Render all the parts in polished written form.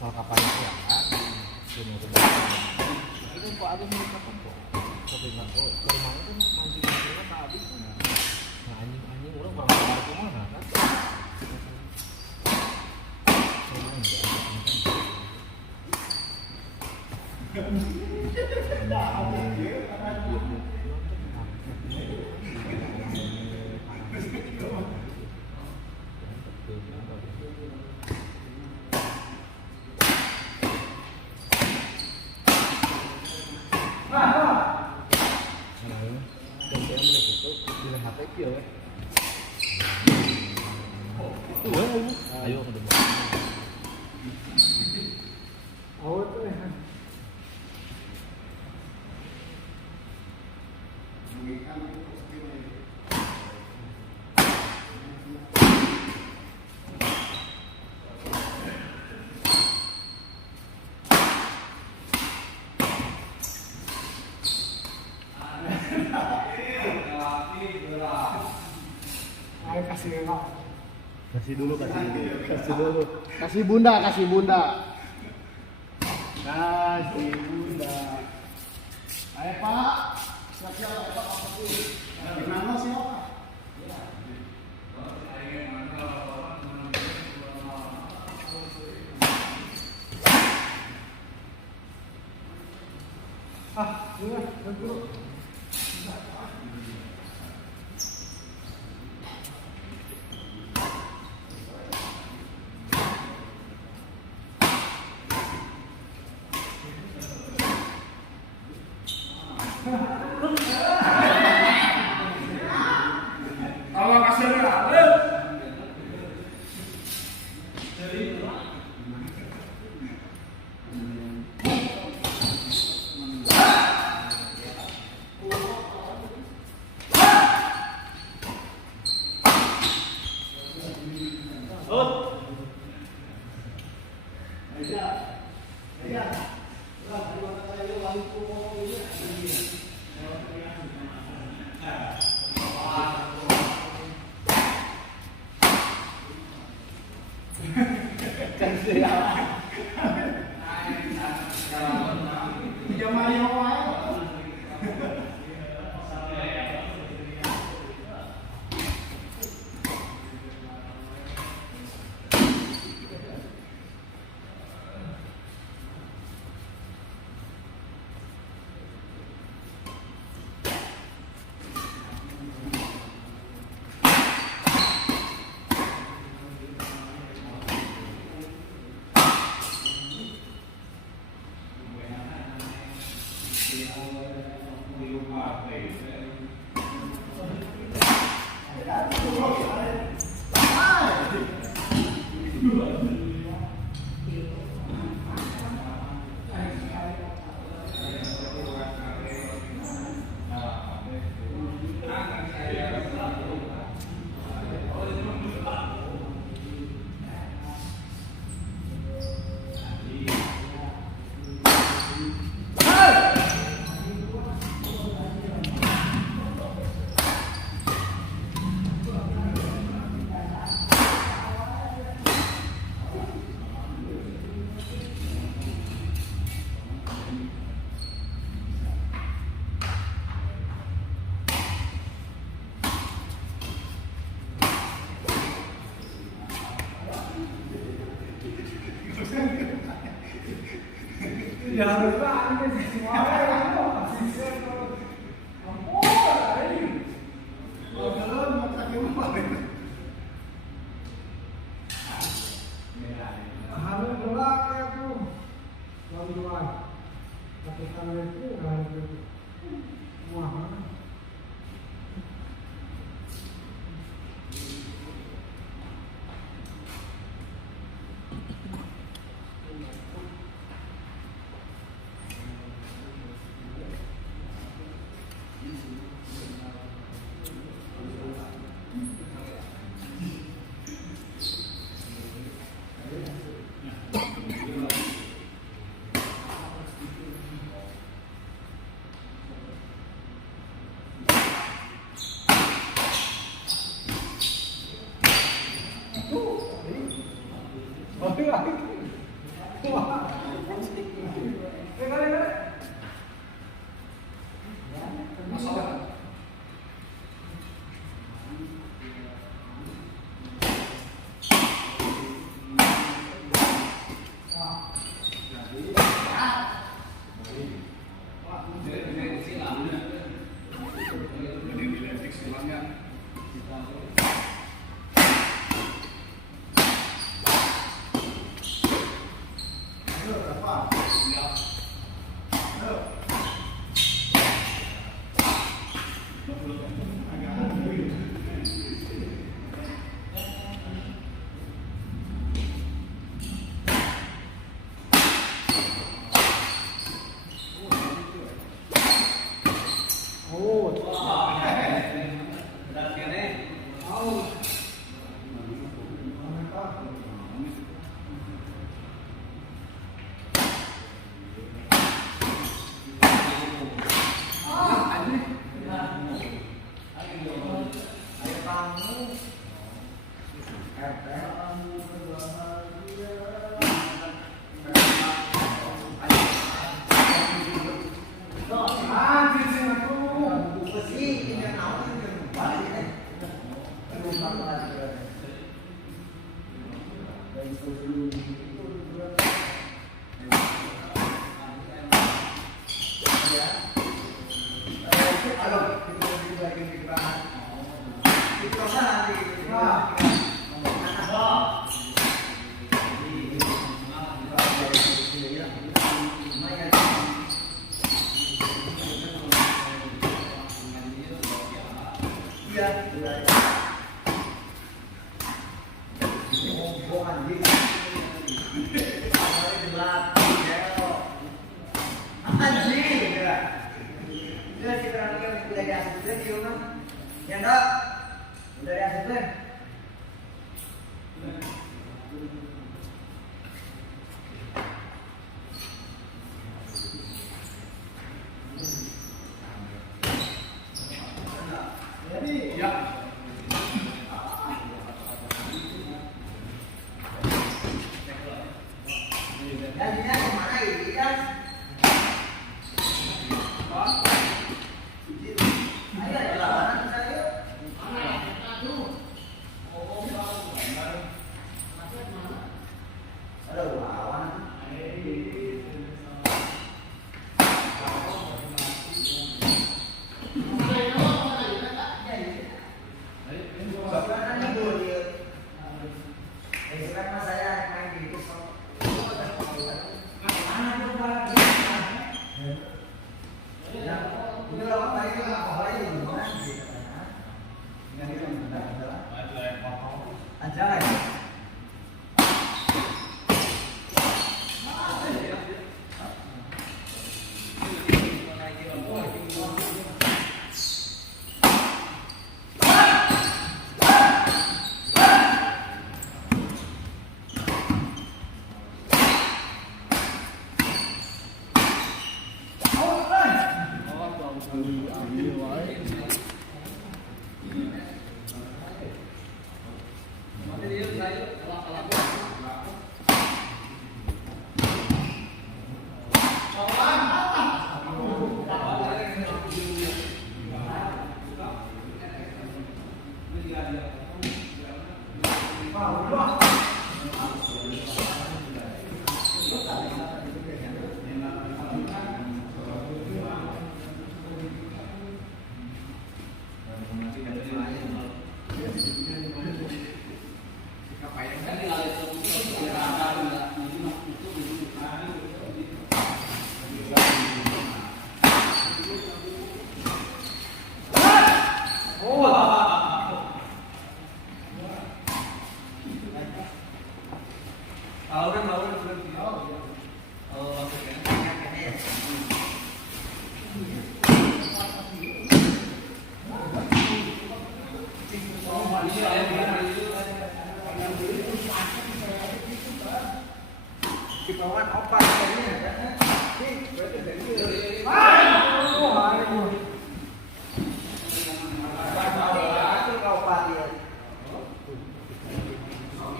asal kapan ya kan ini itu kok ada mereka kok tapi nggak kok ke rumah itu mancing-mancingnya tak habis nah anjing orang berangkat ke mana kan ayo ke depan. Kasih dulu. Kasih bunda. Kasih bunda. Ayo Pak. Siap-siap Pak. Gimana sih Pak? Dulu.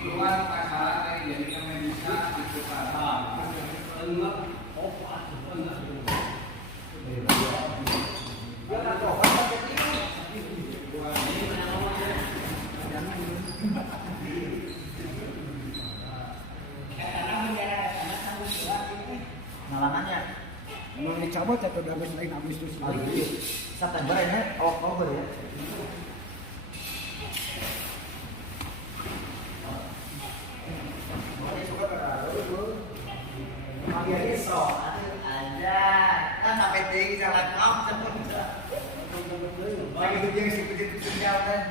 Iwan masalah dari jadinya medisnya itu Nalangannya Mau dicabut atau udah lain Agustus? September ini Oktober ya. Pagi so, ada kan sampai tinggi sangat maaf lagi itu yang si kecil kan.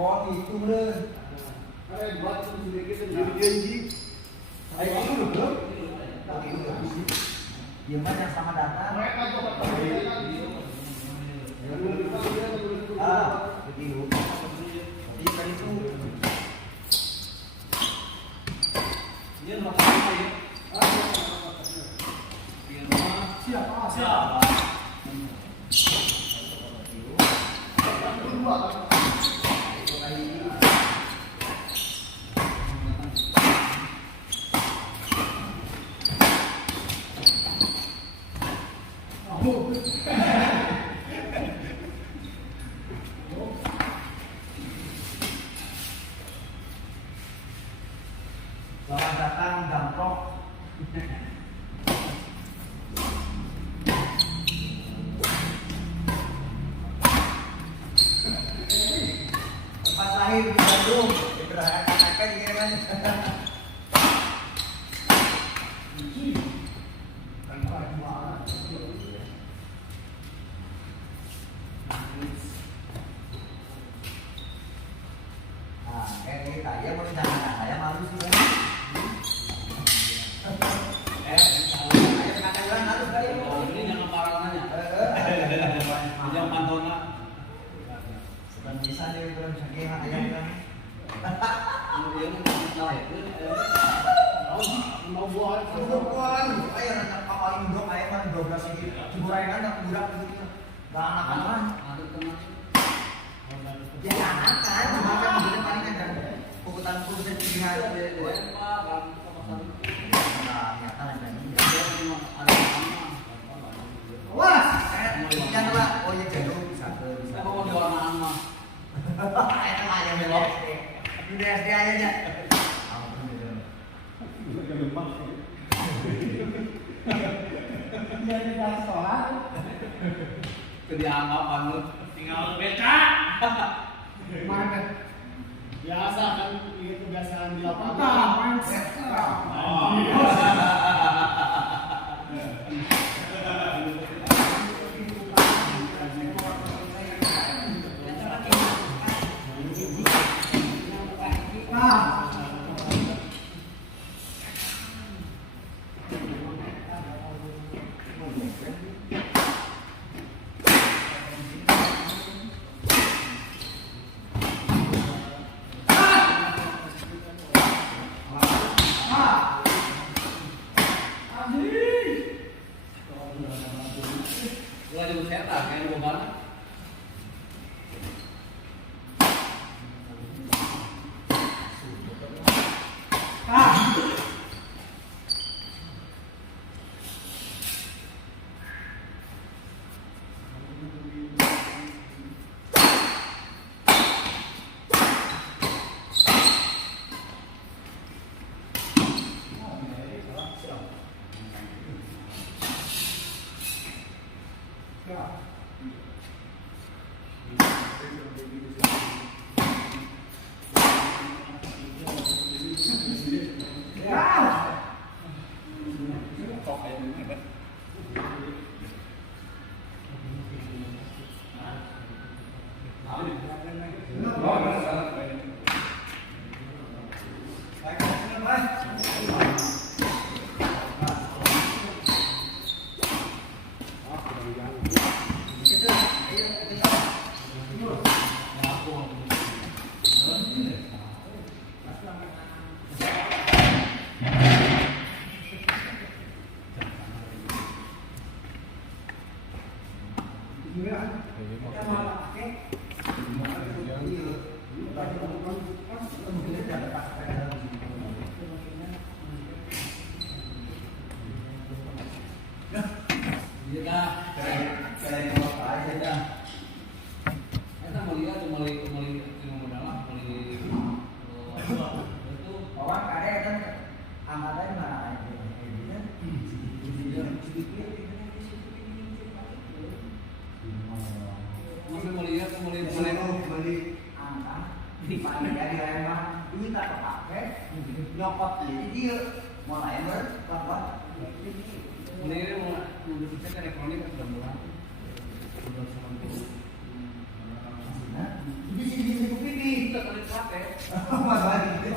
Oh gitu deh. Ayo dulu. Gimana yang sama datang? Begitu. Iya tadi itu. Siapa? Selamat datang Bangkok. Tempat lahir di Bandung. Diberangkatkan di kan. Nah, kayak kita ya mau jangan saya malu sih kan. Ini jangan parangannya. Jangan pantona. Bukan bisa deh belum saking ayam kan. Mau buat Bukan, ayo anak kapal induk ayam kan 12 ini. Ciburai kan tak budak gitu. Gak anak-anak. Ya anak-anak, cuma kan bener paling kan pukutan kursi pilihan. Nah, nyata ada ini. Wah, jangan lah. Oh ya jadul bisa bisa. Ayam ayam belok. Ini SD aja ya. dia di sekolah. Kedianggapan lu tinggal beca. Mana? Biasa kan itu kebiasaan di lapangan. Gua juga setan kayak lu kan. nyokot ini dia mulai berlakuan ini mau kita elektronik kan udah bisa pipi kita kali pakai masalah gitu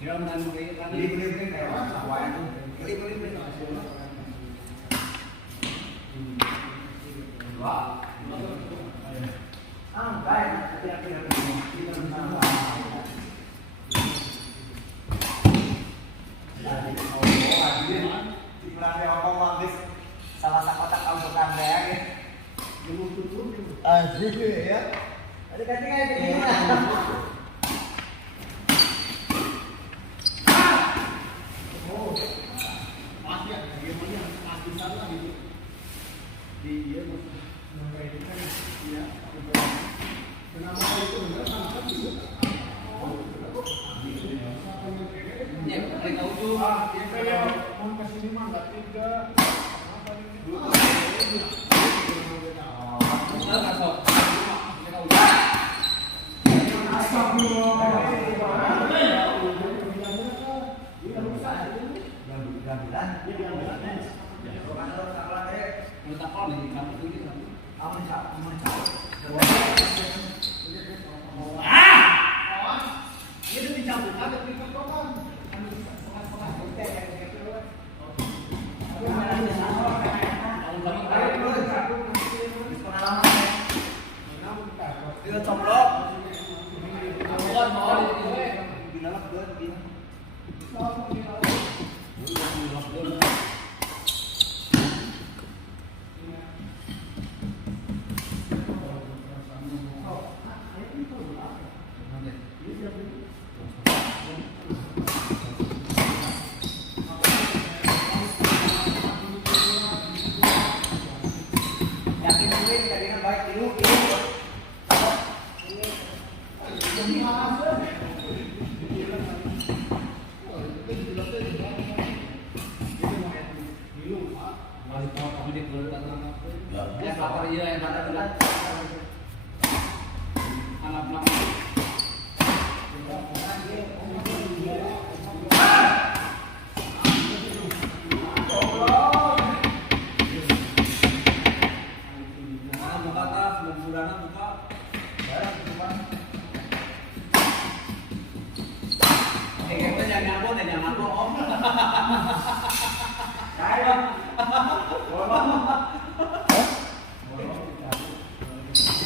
kira menang lagi beli kayak apa beli salah satu kotak untuk anda ya. Asik ya. Ada kancing aja gimana?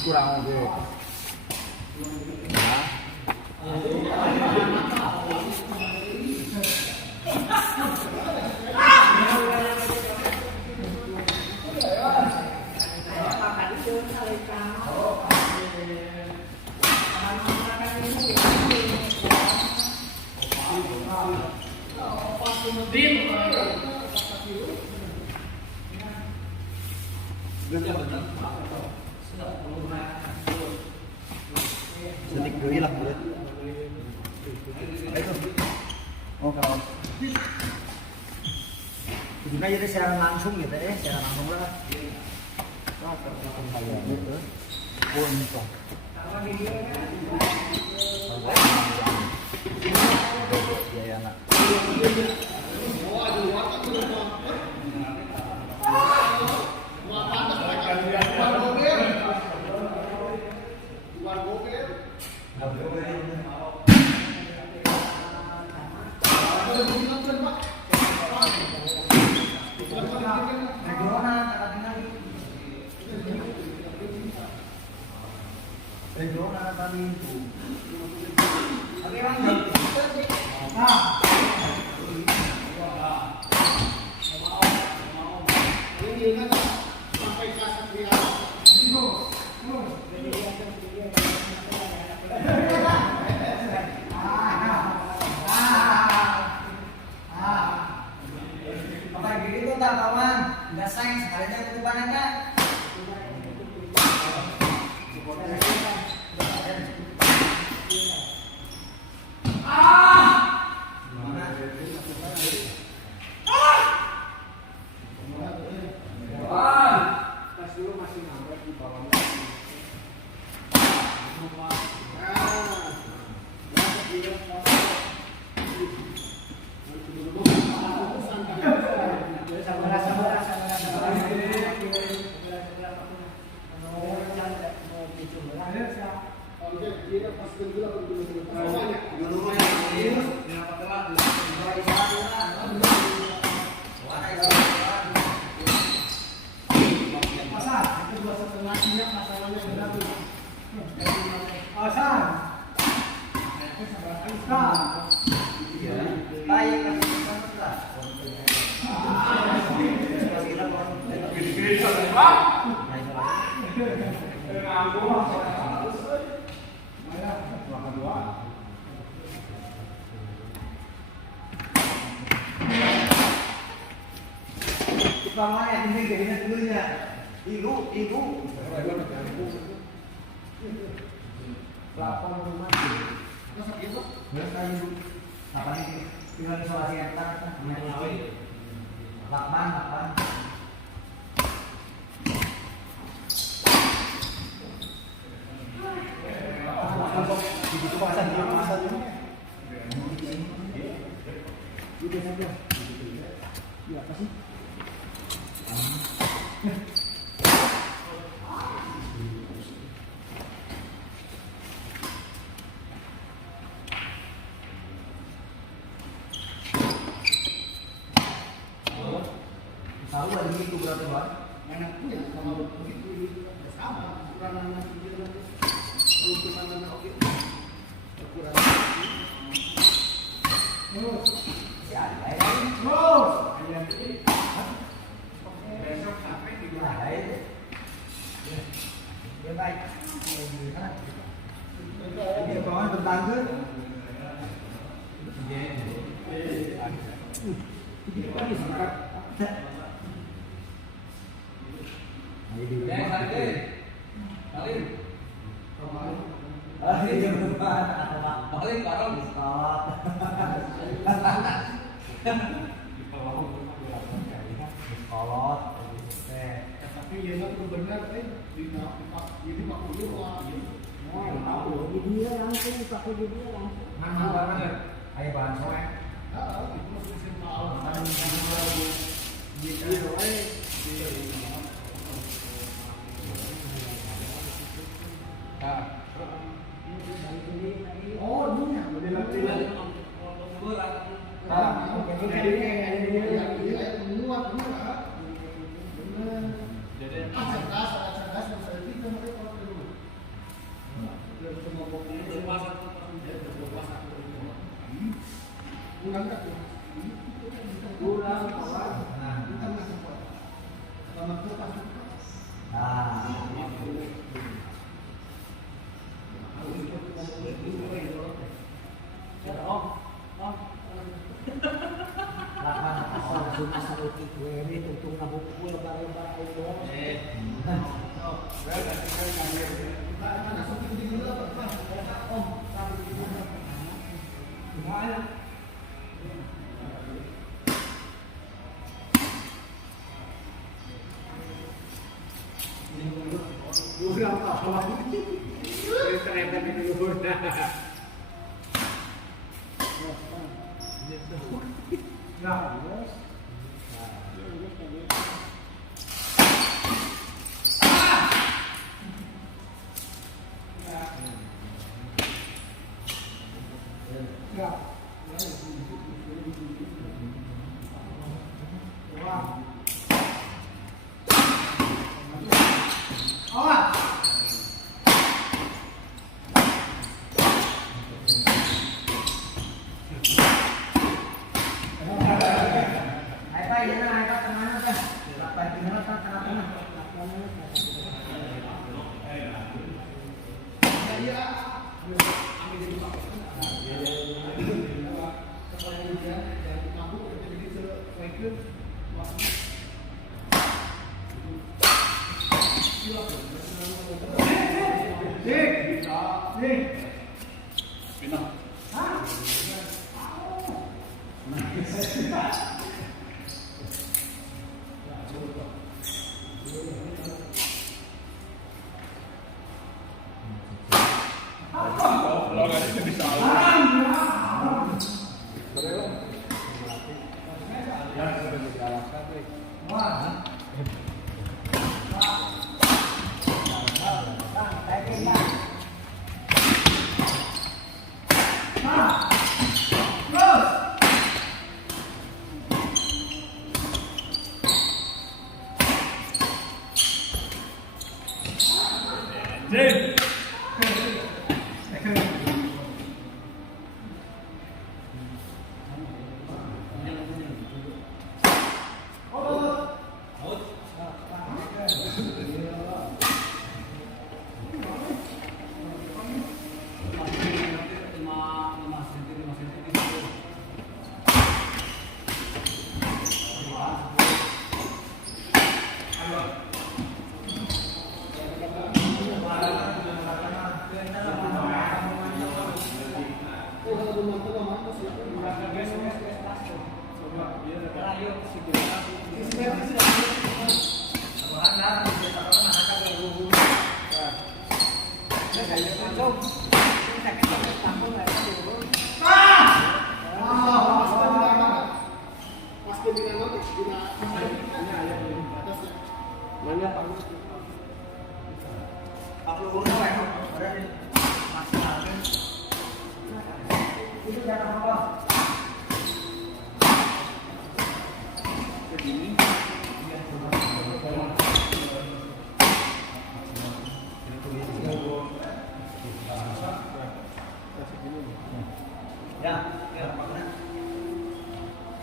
kurang lebih. Sedik dulu lah boleh. Oh kalau kita jadi secara langsung gitu ya, secara langsung lah. Oh tergantung kayak gitu. Untuk. Ya anak. gini tuh tak kawan, nggak sayang sekalinya ketupanan kan? Tas dulu masih ngambil di bawah. Bang yang ini jadinya dulunya. Ibu. Lapor rumah. Terus itu berapa ibu? Apa nih? Tinggal isolasi entar. Lakban. Di pasar ini. Itu saja. Ya, apa sih? Tahu ada gitu berapa bang? Mana punya kalau begitu sama kekurangan untuk mana oke kekurangan terus Si ada ya? terus besok sampai di Ada ya? Ya baik. Ini kawan tetangga. Ini kan sekarang. Paling kalau Kolot. tapi ya itu benar di 50 lah Di dia langsung pakai di dia langsung. Mana? Ayo bahan soek. itu masih simpel oh dunia model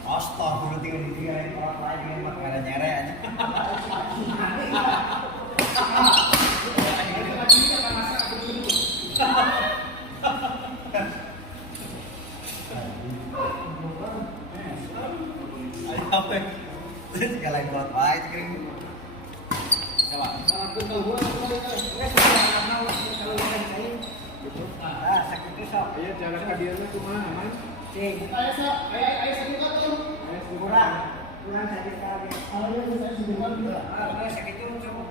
Astagfirullahaladzim, orang lain yang makan nyeret. Segala yang buat baik kering. Coba. Ah, sakit tuh sok. Ayo jalan ke dia tuh kumaha aman. Ayo sok, ayo sakit tuh. Kurang sakit kali. Ayo saya sendirian juga. Ah, sakit tuh coba.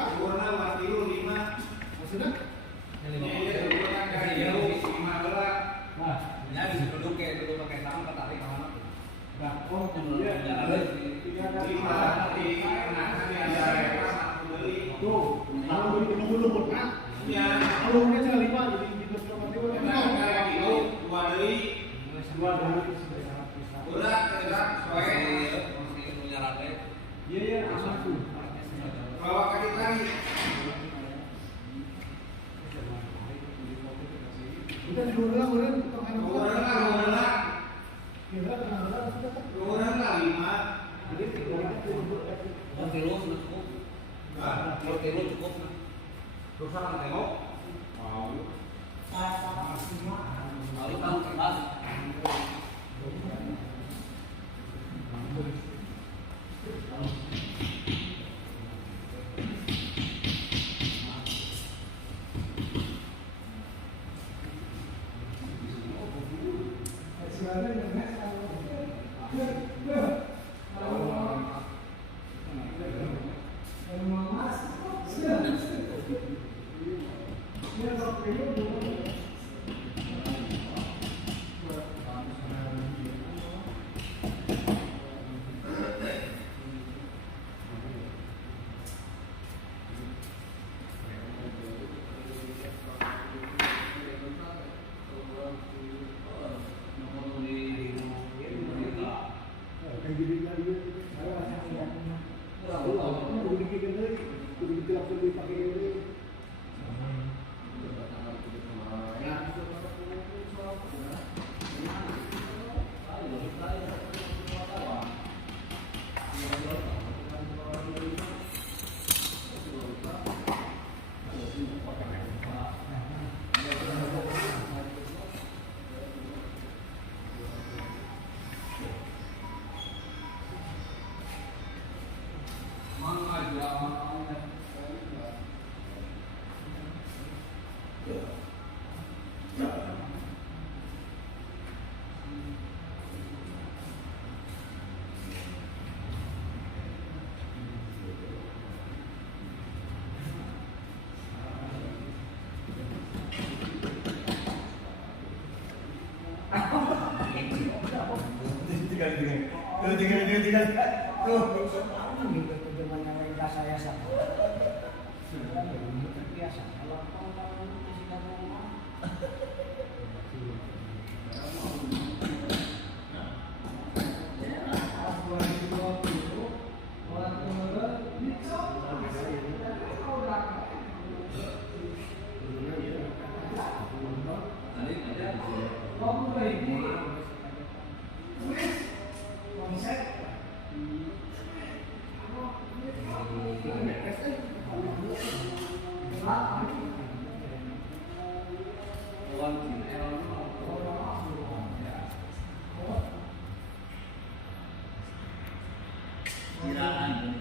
Warna warna biru 5. Maksudnya? Ya bisa duduk pakai tangan ketarik kemana tuh? Nah, oh, iya. Tuh, kalau dulu kan? Iya. Kalau udah cuma 5 jadi gitu sama dia. Dua dari. Udah, soalnya Iya iya, asal tuh. bawa kaki lagi. Kita di dulu lah, kemudian Orang lah 5. Kilo sudah cukup. Kilo cukup. Terus orang tengok. Wow. Lalu kan kemas. Kiraan.